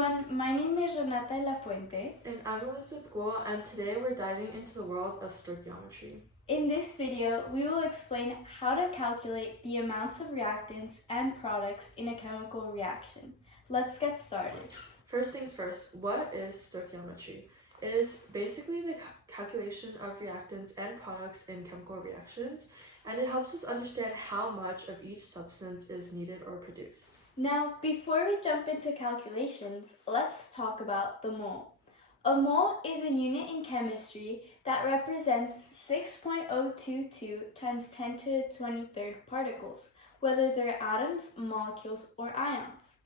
everyone, my name is Renata Lapuente. And I'm Elizabeth Guo, and today we're diving into the world of stoichiometry. In this video, we will explain how to calculate the amounts of reactants and products in a chemical reaction. Let's get started. First things first, what is stoichiometry? It is basically the calculation of reactants and products in chemical reactions, and it helps us understand how much of each substance is needed or produced. Now, before we jump into calculations, let's talk about the mole. A mole is a unit in chemistry that represents 6.022 times 10 to the 23rd particles, whether they're atoms, molecules, or ions.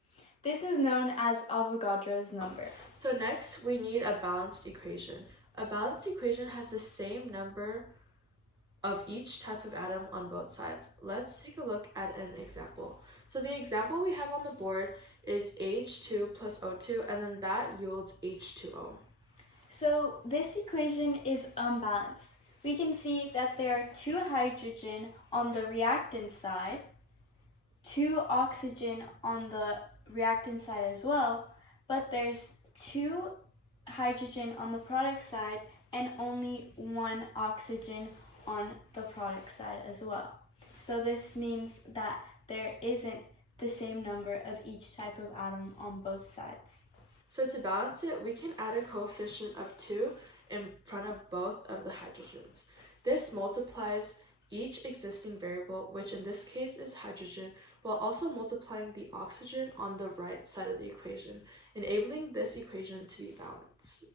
This is known as Avogadro's number. So next, we need a balanced equation. A balanced equation has the same number of each type of atom on both sides. Let's take a look at an example. So the example we have on the board is H2 plus O2, and then that yields H2O. So this equation is unbalanced. We can see that there are 2 hydrogen on the reactant side, 2 oxygen on the reactant side as well, but there's 2 hydrogen on the product side and only 1 oxygen on the product side as well. So this means that there isn't the same number of each type of atom on both sides. So to balance it, we can add a coefficient of 2 in front of both of the hydrogens. This multiplies each existing variable, which in this case is hydrogen, while also multiplying the oxygen on the right side of the equation, enabling this equation to be balanced.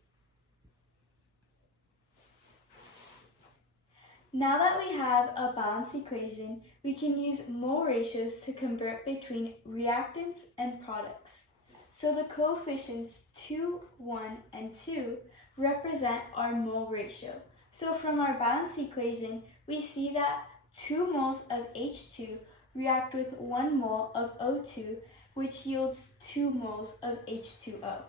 Now that we have a balanced equation, we can use mole ratios to convert between reactants and products. So the coefficients 2, 1, and 2 represent our mole ratio. So from our balanced equation, we see that 2 moles of H2 react with 1 mole of O2, which yields 2 moles of H2O.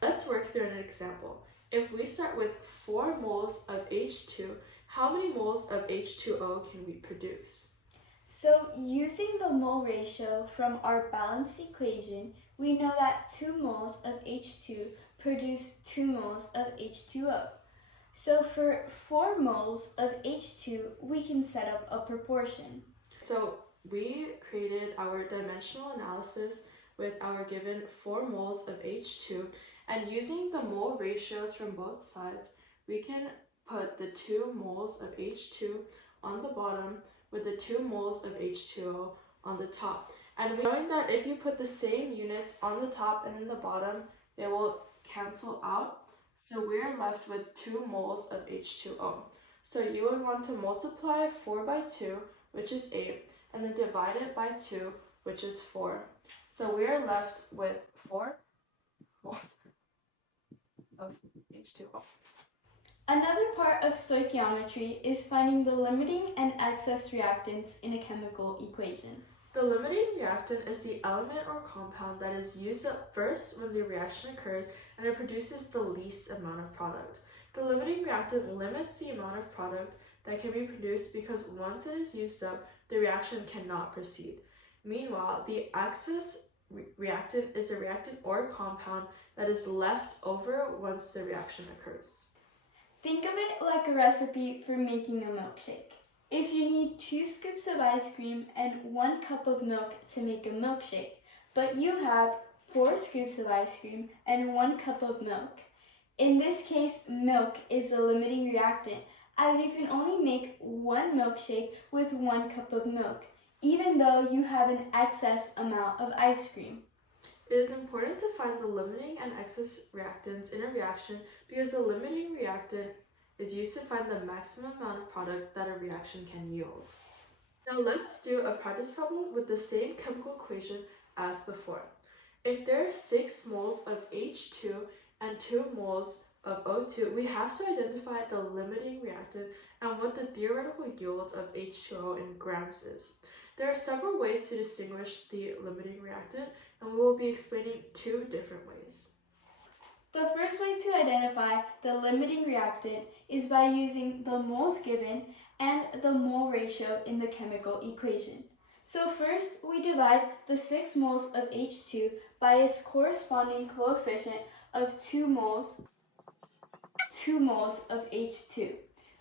Let's work through an example. If we start with 4 moles of H2, how many moles of H2O can we produce? So using the mole ratio from our balanced equation, we know that 2 moles of H2 produce 2 moles of H2O. So for 4 moles of H2, we can set up a proportion. So we created our dimensional analysis with our given 4 moles of H2, and using the mole ratios from both sides, we can put the 2 moles of H2 on the bottom with the 2 moles of H2O on the top. And knowing that if you put the same units on the top and in the bottom, they will cancel out. So we're left with 2 moles of H2O. So you would want to multiply 4 by 2, which is 8, and then divide it by 2, which is 4. So we're left with 4 moles of H2O. Another part of stoichiometry is finding the limiting and excess reactants in a chemical equation. The limiting reactant is the element or compound that is used up first when the reaction occurs, and it produces the least amount of product. The limiting reactant limits the amount of product that can be produced because once it is used up, the reaction cannot proceed. Meanwhile, the excess reactant is the reactant or compound that is left over once the reaction occurs. Think of it like a recipe for making a milkshake. If you need 2 scoops of ice cream and 1 cup of milk to make a milkshake, but you have 4 scoops of ice cream and 1 cup of milk. In this case, milk is the limiting reactant, as you can only make 1 milkshake with 1 cup of milk, even though you have an excess amount of ice cream. It is important to find the limiting and excess reactants in a reaction because the limiting reactant is used to find the maximum amount of product that a reaction can yield. Now let's do a practice problem with the same chemical equation as before. If there are 6 moles of H2 and 2 moles of O2, we have to identify the limiting reactant and what the theoretical yield of H2O in grams is. There are several ways to distinguish the limiting reactant, and we will be explaining 2 different ways. The first way to identify the limiting reactant is by using the moles given and the mole ratio in the chemical equation. So first, we divide the 6 moles of H2 by its corresponding coefficient of 2 moles of H2,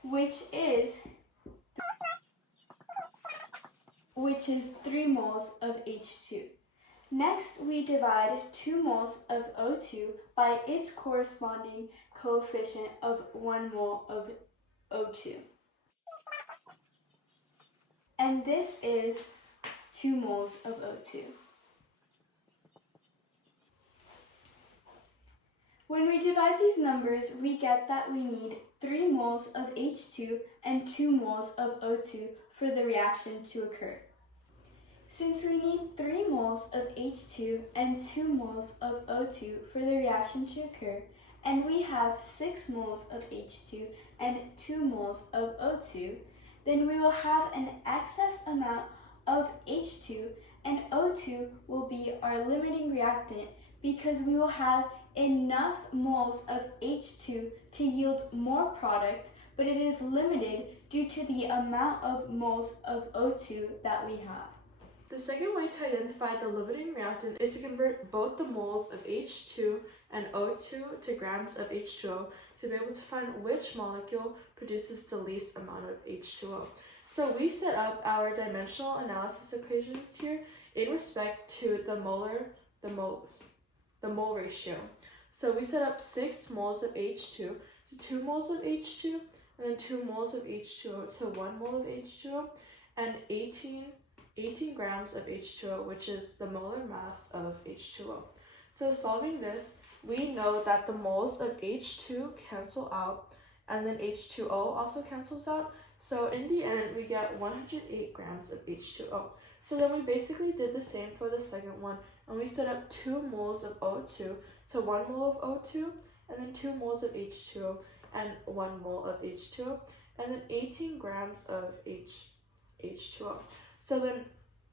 which is 3 moles of H2. Next, we divide 2 moles of O2 by its corresponding coefficient of 1 mole of O2. And this is 2 moles of O2. When we divide these numbers, we get that we need 3 moles of H2 and 2 moles of O2 for the reaction to occur. Since we need 3 moles of H2 and 2 moles of O2 for the reaction to occur, and we have 6 moles of H2 and 2 moles of O2, then we will have an excess amount of H2, and O2 will be our limiting reactant because we will have enough moles of H2 to yield more product, but it is limited due to the amount of moles of O2 that we have. The second way to identify the limiting reactant is to convert both the moles of H2 and O2 to grams of H2O to be able to find which molecule produces the least amount of H2O. So we set up our dimensional analysis equations here in respect to the mole ratio. So we set up 6 moles of H2 to 2 moles of H2, and then 2 moles of H2O to 1 mole of H2O, and 18 grams of H2O, which is the molar mass of H2O. So solving this, we know that the moles of H2 cancel out, and then H2O also cancels out. So in the end, we get 108 grams of H2O. So then we basically did the same for the second one, and we set up 2 moles of O2 to 1 mole of O2, and then 2 moles of H2O and 1 mole of H2O, and then 18 grams of H2O. So then,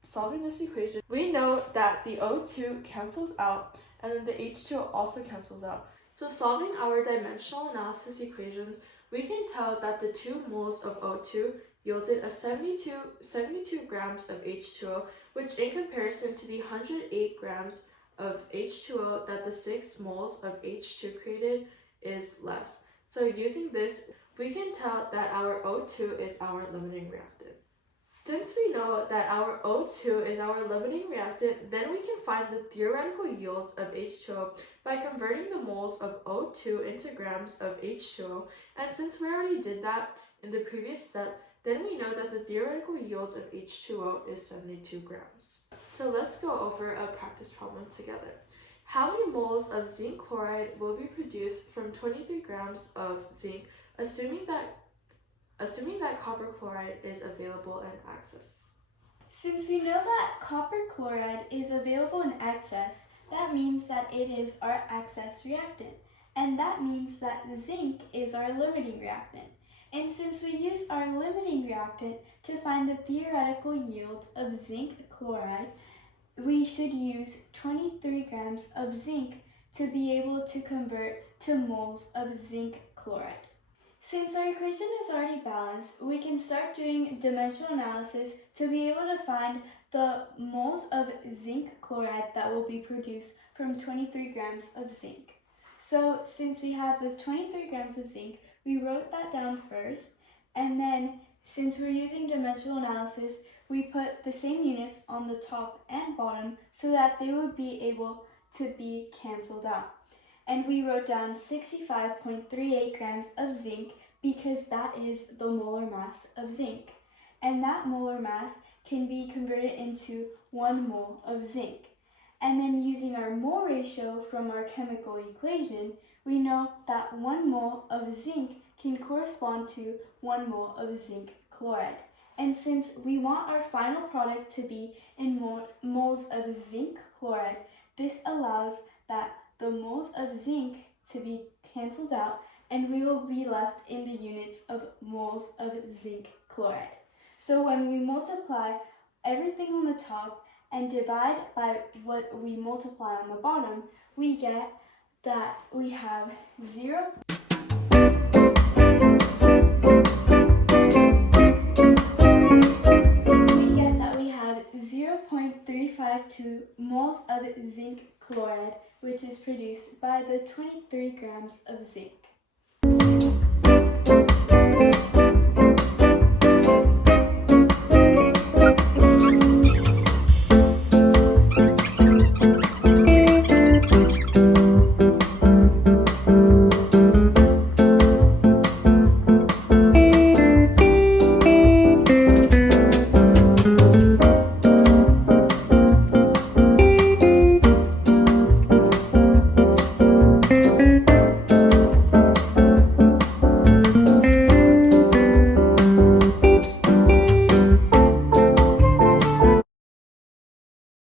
solving this equation, we know that the O2 cancels out, and then the H2O also cancels out. So solving our dimensional analysis equations, we can tell that the 2 moles of O2 yielded a 72 grams of H2O, which in comparison to the 108 grams of H2O that the 6 moles of H2 created is less. So using this, we can tell that our O2 is our limiting reactant. Since we know that our O2 is our limiting reactant, then we can find the theoretical yields of H2O by converting the moles of O2 into grams of H2O. And since we already did that in the previous step, then we know that the theoretical yield of H2O is 72 grams. So let's go over a practice problem together. How many moles of zinc chloride will be produced from 23 grams of zinc, assuming that copper chloride is available in excess? Since we know that copper chloride is available in excess, that means that it is our excess reactant, and that means that zinc is our limiting reactant. And since we use our limiting reactant to find the theoretical yield of zinc chloride, we should use 23 grams of zinc to be able to convert to moles of zinc chloride. Since our equation is already balanced, we can start doing dimensional analysis to be able to find the moles of zinc chloride that will be produced from 23 grams of zinc. So since we have the 23 grams of zinc, we wrote that down first, and then since we're using dimensional analysis, we put the same units on the top and bottom so that they would be able to be canceled out. And we wrote down 65.38 grams of zinc because that is the molar mass of zinc. And that molar mass can be converted into 1 mole of zinc. And then using our mole ratio from our chemical equation, we know that 1 mole of zinc can correspond to 1 mole of zinc chloride. And since we want our final product to be in moles of zinc chloride, this allows that the moles of zinc to be canceled out, and we will be left in the units of moles of zinc chloride. So when we multiply everything on the top and divide by what we multiply on the bottom, we get that we have 0.352 to moles of zinc chloride, which is produced by the 23 grams of zinc.